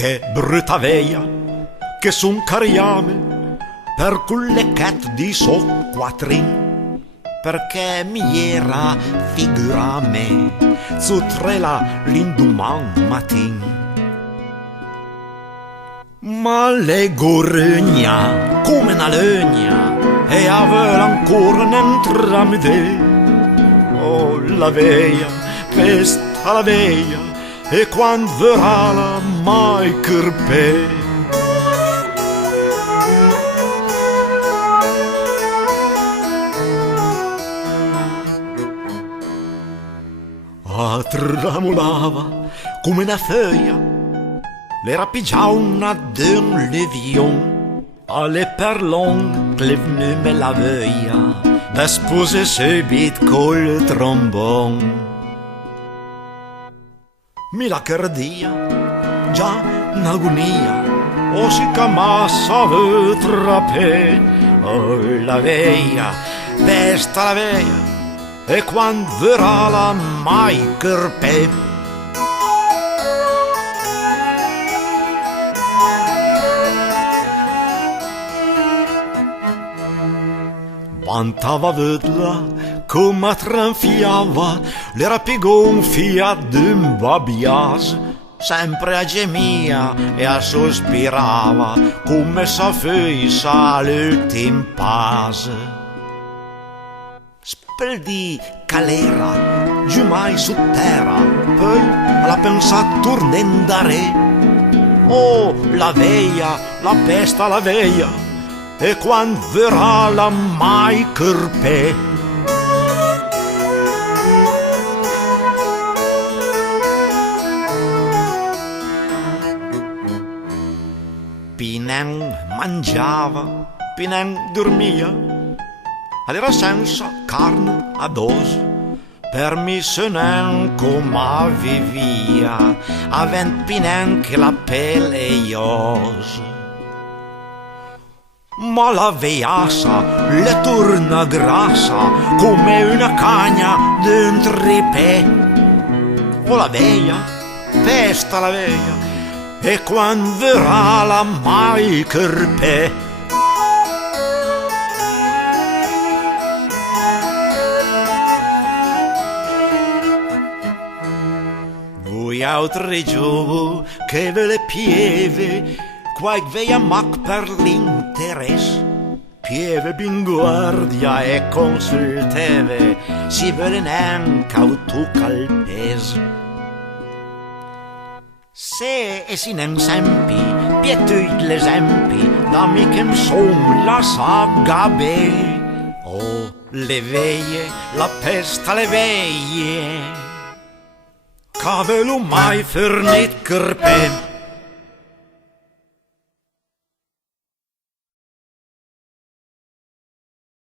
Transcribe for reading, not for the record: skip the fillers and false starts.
Che brutta veia, che son cariame per quelle cat di quattrin, perché mi era figura me su trela l'induman matin. Ma le gorgna come una legna e aveva ancora n'entramide. Oh, la veia, questa la veia, e quando verrà la mai crpe. Tramolava come una feuilla, l'era pigià una d'un levion, alle per long che venu me la veuilla, da spose subit col trombon. Mi la cardia, già un'agonia, o si camassa trapè. Oh, la veia, vesta la veia, e quando verrà la mai crpe. Vantava vedla come tranfiava, l'era più gonfia d'un babbias, sempre a gemia e a sospirava come sa feisa l'ultim pas. Speldi calera giù mai su terra, poi alla pensata tornendare. Oh, la veia, la pesta la veia, e quando verrà la mai crpe. Pinen mangiava, Pinen dormia, all'era senza carne ad os, per mi senen come vivia, avent Pinen che la pelle ios. Ma la veiassa le torna grassa come una cagna d'un tripè. O la veia, pesta la veia, e quando verrà la mai crpe. Voi altri giù che ve le pieve, quai veia mac per l'interesse, pieve bin guardia e consulteve, si vele neanche autuca il pes. Se e si nen sempi, pietuit l'esempi, dammi che m'son la saga be. Oh, le veie, la pesta le veie, c'avelo mai fornit crpe.